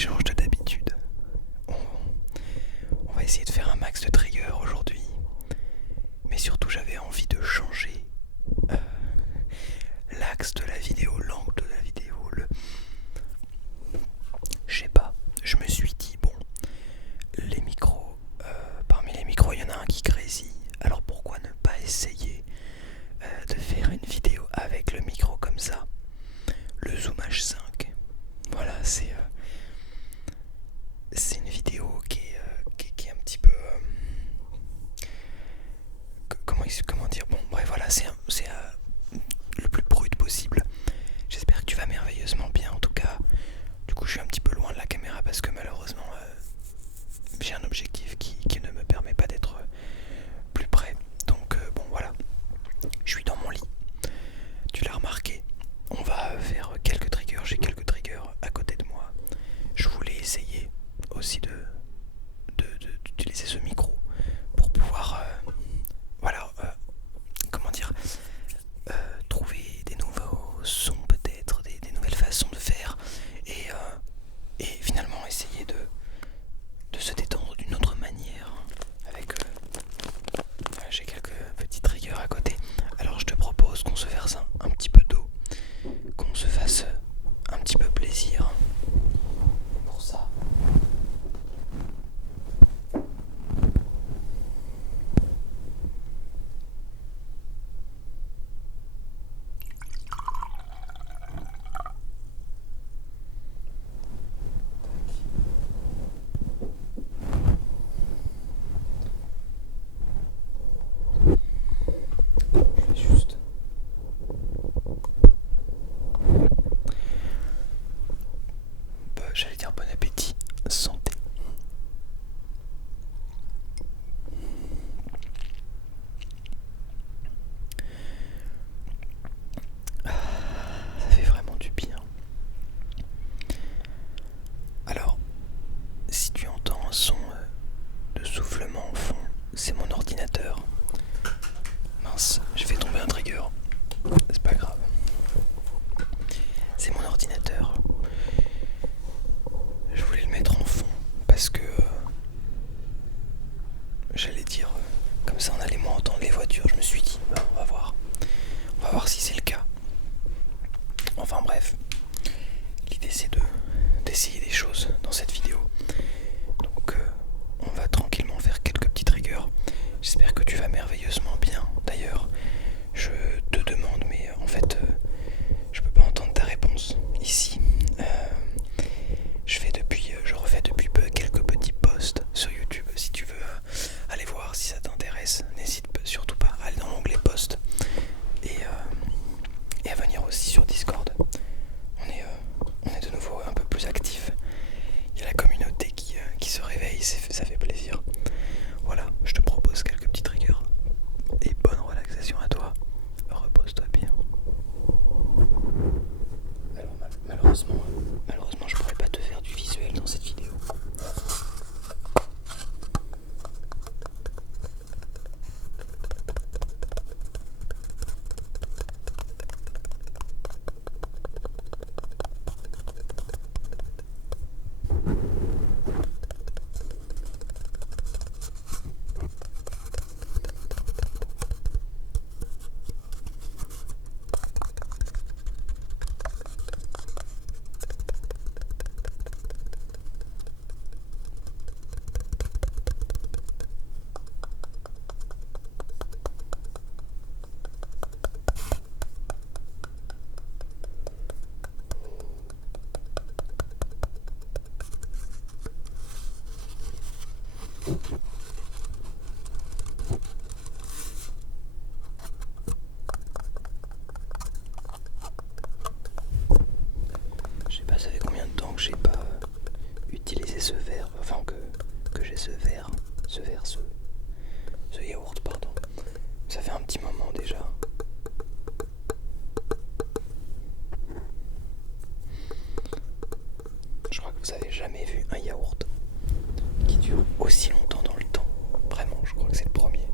change de d'habitude. On, on va essayer de faire un max de triggers aujourd'hui. Mais surtout, j'avais envie de changer euh, l'axe de la vidéo, l'angle de la vidéo. Je sais pas, je me suis dit, bon, les micros, parmi les micros, il y en a un qui grésille. Alors pourquoi ne pas essayer de faire une vidéo avec le micro comme ça, le Zoom H5. Voilà, c'est une vidéo qui est un petit peu comment dire, bon bref, voilà, c'est le plus brut possible. J'espère que tu vas merveilleusement bien. En tout cas, du coup je suis un petit peu loin de la caméra parce que malheureusement j'ai un objectif qui ne me permet pas d'être plus près. Donc bon voilà, je suis dans mon lit, tu l'as remarqué. On va faire quelques triggers, j'ai quelques triggers à côté de moi. Je voulais essayer aussi d'utiliser ce micro pour pouvoir voilà, comment dire, trouver des nouveaux sons, peut-être des nouvelles façons de faire, et finalement essayer de se détendre d'une autre manière avec j'ai quelques petits triggers à côté. Alors je te propose qu'on se verse un petit peu d'eau, qu'on se fasse un petit peu plaisir. Et pour ça, je vais juste j'allais dire bon appétit, santé. Ça fait vraiment du bien. Alors, si tu entends un son de soufflement en fond, c'est mon ordinateur. Mince, j'ai fait tomber un trigger. C'est pas grave. C'est mon ordinateur. Je voulais le mettre en fond parce que j'allais dire comme ça on allait moins entendre les voitures. Je me suis dit, bah, on va voir. On va voir si c'est le cas. Enfin bref, l'idée c'est d'essayer des choses dans cette vidéo. Donc on va tranquillement faire quelques petits triggers. J'espère que tu vas merveilleusement bien. D'ailleurs, je te demande, mais en fait, je peux pas entendre ta réponse ici. Je refais depuis peu quelques petits posts sur YouTube. Si tu veux aller voir, si ça t'intéresse, n'hésite surtout pas à aller dans l'onglet posts et à venir aussi sur Discord. On est de nouveau un peu plus actifs. Il y a la communauté qui se réveille, ça fait plaisir. Voilà, je te propose quelques petits triggers. Et bonne relaxation à toi. Repose-toi bien. Alors malheureusement je pourrais pas te faire du visuel dans cette vidéo. Je sais pas, ça fait combien de temps que j'ai pas utilisé ce verre, enfin que j'ai ce yaourt, pardon. Ça fait un petit moment déjà. Je crois que vous avez jamais vu un yaourt qui dure aussi longtemps dans le temps. Vraiment, je crois que c'est le premier.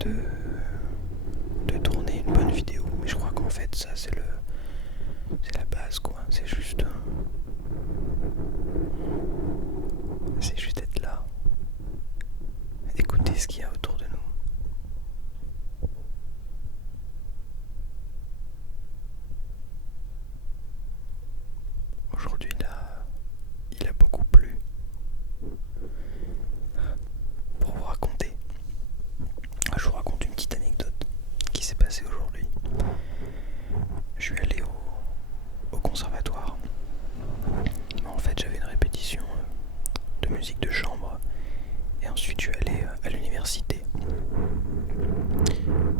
de, de tourner une bonne vidéo. Mais je crois qu'en fait ça c'est la base quoi. C'est juste être là. Écouter ce qu'il y a autour de nous. Aujourd'hui là, il a beaucoup plu. Pour vous raconter, je vous raconte une petite anecdote qui s'est passée aujourd'hui. Je suis allé au conservatoire. En fait, j'avais une répétition de musique de chambre et ensuite je suis allé à l'université.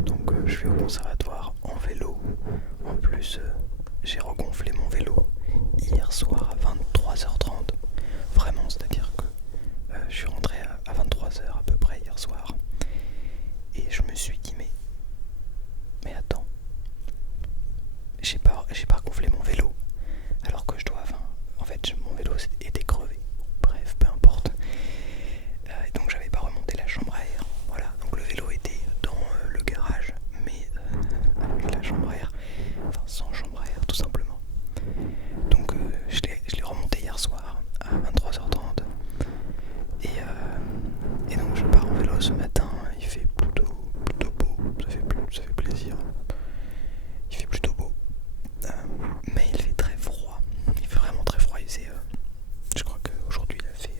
Donc je vais au conservatoire en vélo. En plus, j'ai regonflé mon vélo hier soir à 23h30. Vraiment, c'est-à-dire que je suis rentré à 23h à peu près hier soir. Et je me suis dit mais attends, j'ai pas regonflé mon vélo alors que je dois. Enfin, en fait, mon vélo était crevé. Bref, peu importe. Et donc j'avais pas remonté la chambre à air. Voilà, donc le vélo était dans le garage, mais avec la chambre à air, enfin sans chambre à air tout simplement. Donc je l'ai remonté hier soir à 23h30. Et donc je pars en vélo ce matin. Il fait plutôt beau, ça fait plaisir. Il fait plutôt beau, mais il fait très froid. Il fait vraiment très froid. Je crois qu'aujourd'hui il a fait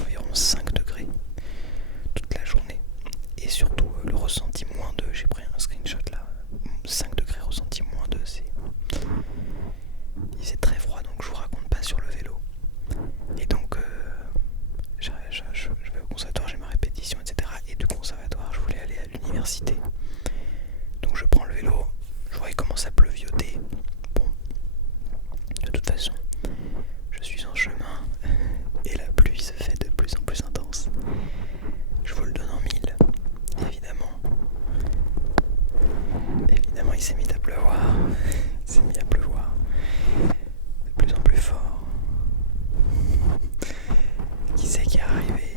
environ 5 degrés toute la journée. Et surtout le ressenti -2, j'ai pris un screenshot là. 5 degrés ressenti -2, il faisait très froid, donc je vous raconte pas sur le vélo. Et donc je vais au conservatoire, j'ai ma répétition, etc. Et du conservatoire, je voulais aller à l'université. Donc je prends le vélo, je vois il commence à pleuvioter. Bon, de toute façon, je suis en chemin et la pluie se fait de plus en plus intense. Je vous le donne en mille, évidemment. Évidemment, il s'est mis à pleuvoir. Il s'est mis à pleuvoir de plus en plus fort. Qui c'est qui est arrivé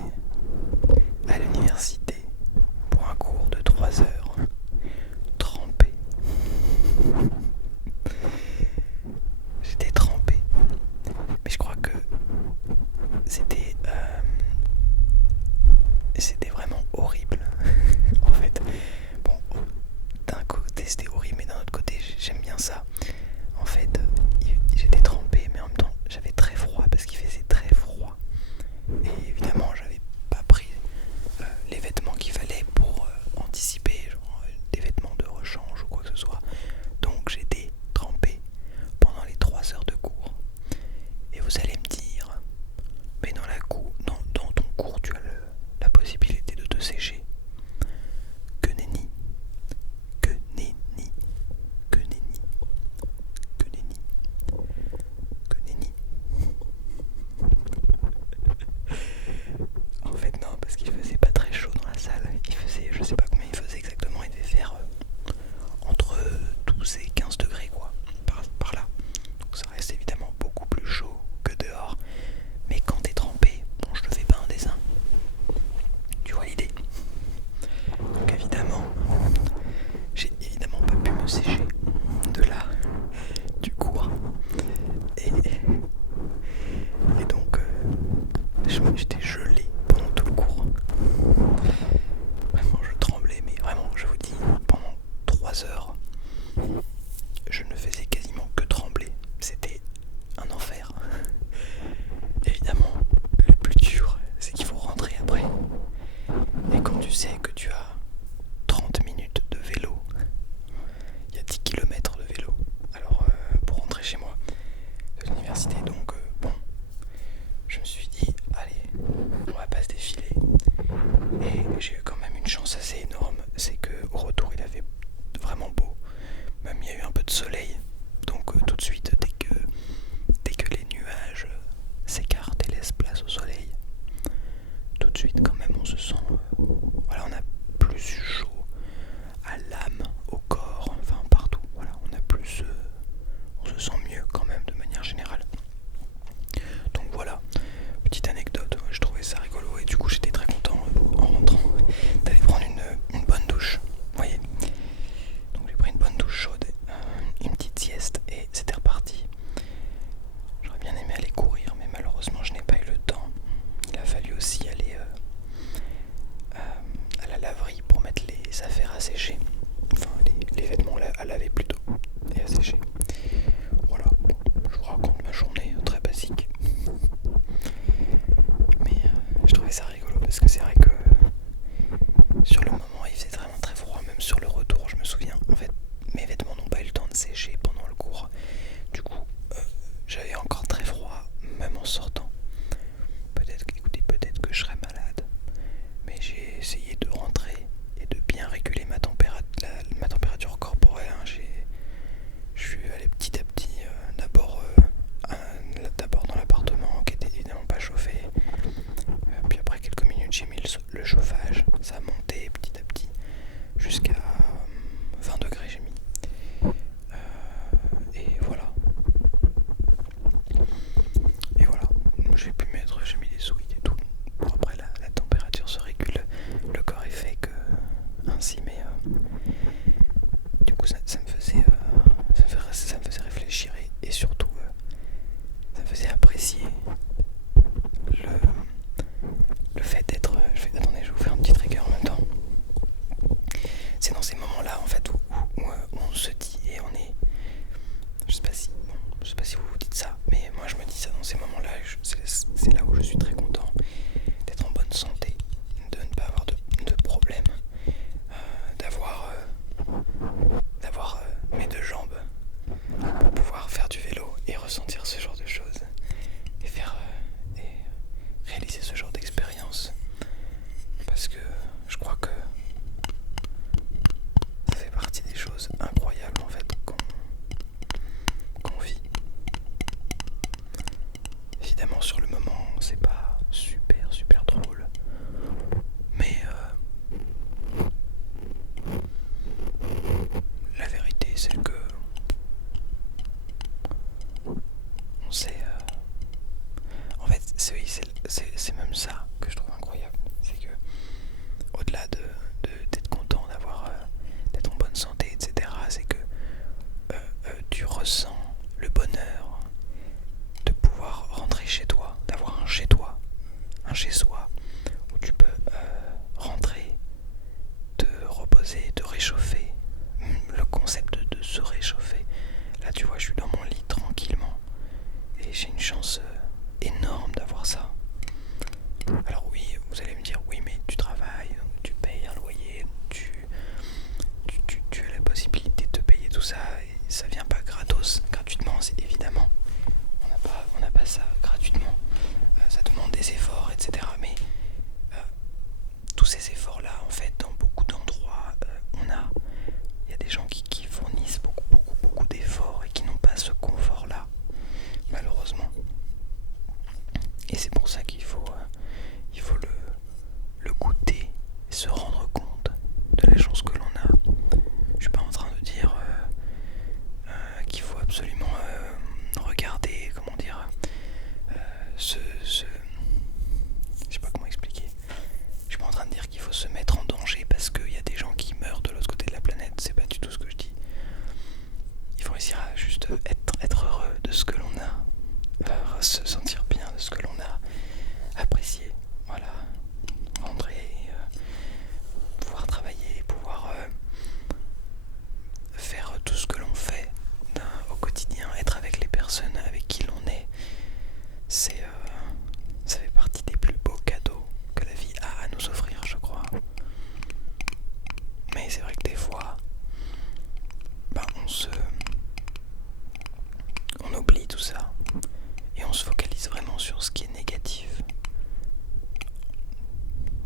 à l'université pour un cours de 3 heures, trempé? J'étais trempé, mais je crois que c'était vraiment horrible. En fait, bon, d'un côté c'était horrible, mais d'un autre côté j'aime bien ça. En fait, j'étais trempé, mais en même temps j'avais très froid parce qu'il faisait très froid. Et évidemment, j'avais pas pris les vêtements qu'il fallait pour anticiper, genre des vêtements de rechange ou quoi que ce soit. Donc j'étais trempé pendant les 3 heures de cours. Et vous allez me dire, mais dans ton cours, tu as la possibilité de te sécher. Que nenni, que nenni, que nenni. essayer de rentrer et de bien réguler ma température corporelle. Hein. Je suis allé petit à petit, d'abord dans l'appartement qui était évidemment pas chauffé. Puis après quelques minutes, j'ai mis le chauffage. Ça a monté petit à petit jusqu'à 20 degrés, j'ai mis. Et voilà. Et voilà. J'ai mis des sweats et tout. Bon, après, la température se régule. Le corps est fait que ainsi, mais du coup, ça me faisait réfléchir et surtout, ça me faisait apprécier le fait d'être. Attendez, je vais vous faire un petit trigger en même temps. C'est dans ces moments-là, en fait, où on se dit et on est. Je sais pas si vous vous dites ça, mais moi je me dis ça dans ces moments-là. C'est là où je suis très content d'être en bonne santé, de ne pas avoir de problème, d'avoir mes deux jambes pour pouvoir faire du vélo et ressentir ce genre de choses et réaliser ce genre d'expérience. Parce que je crois que ça fait partie des choses incroyables en fait qu'on vit. Évidemment sur le moment c'est pas super drôle, mais la vérité c'est que on sait en fait c'est même ça que je trouve incroyable, c'est que au-delà d'être content d'être en bonne santé, etc., c'est que tu ressens le bonheur de pouvoir rentrer chez toi, d'avoir un chez toi, un chez soi, où tu peux rentrer, te reposer, te réchauffer. Le concept de se réchauffer. Là tu vois, je suis dans mon lit tranquillement et j'ai une chance énorme d'avoir ça. Alors oui, vous allez me dire, oui mais tu travailles, tu payes un loyer, tu as la possibilité de te payer tout ça et ça vient pas gratuitement, c'est évidemment. On n'a pas ça gratuitement. Ça demande des efforts, etc. Mais tous ces efforts-là, en fait, dans beaucoup d'endroits, il y a des gens qui fournissent beaucoup d'efforts et qui n'ont pas ce confort-là, malheureusement. Et c'est pour ça qu'il faut le goûter et se rendre compte de la chance que l'on a. Je suis pas en train de dire qu'il faut absolument regarder, comment dire, je sais pas comment expliquer. Je suis pas en train de dire qu'il faut se mettre en danger parce qu'il y a des gens qui meurent de l'autre côté de la planète. C'est pas du tout ce que je dis. Il faut réussir à juste être heureux de ce que l'on a, se sentir bien de ce que l'on a, apprécier, voilà, rentrer, pouvoir travailler, pouvoir faire tout ce que l'on fait au quotidien, être avec les personnes avec qui l'on est. Ça fait partie des plus beaux cadeaux que la vie a à nous offrir, je crois. Mais c'est vrai que des fois, on oublie tout ça et on se focalise vraiment sur ce qui est négatif.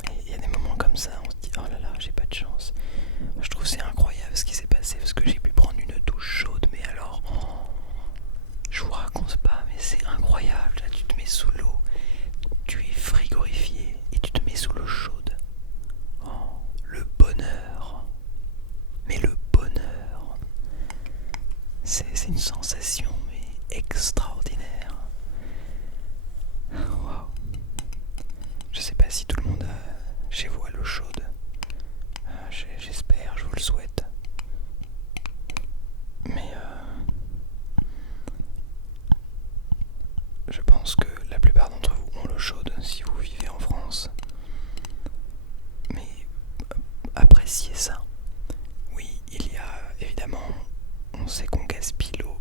Et il y a des moments comme ça, on se dit oh là là, j'ai pas de chance. Je trouve c'est incroyable ce qui s'est passé parce que j'ai pu prendre une douche chaude, mais alors, je vous raconte pas, mais c'est incroyable. Là, tu te mets sous l'eau, tu es frigorifié et tu te mets sous l'eau chaude. Oh, le bonheur. Mais le bonheur, c'est une sensation mais extraordinaire. Wow. Je sais pas si tout le monde a chez vous à l'eau chaude. J'espère, je vous le souhaite. Mais je pense que la plupart d'entre vous ont l'eau chaude si vous vivez en France. Mais appréciez ça. Oui, il y a évidemment, on sait qu'on gaspille l'eau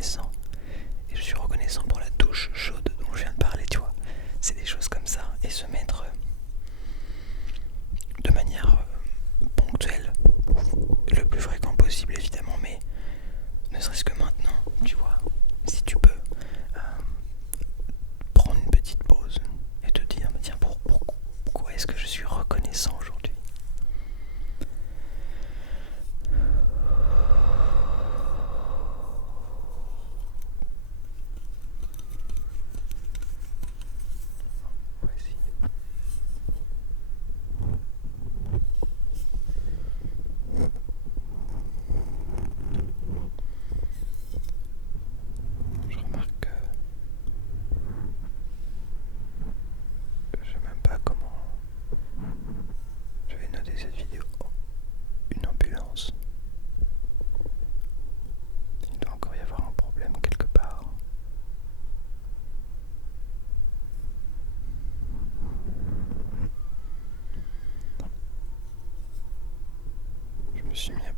reconnaissant. Et je suis reconnaissant pour la douche chaude dont je viens de parler, tu vois. C'est des choses comme ça. Et se mettre de manière ponctuelle, le plus fréquent possible évidemment, mais ne serait-ce que maintenant, tu vois, si tu peux prendre une petite pause et te dire, tiens, pourquoi est-ce que je suis reconnaissant aujourd'hui? On va essayer. Je remarque que je sais même pas comment je vais noter cette vidéo. Une ambulance. Il doit encore y avoir un problème quelque part. Je me suis mis à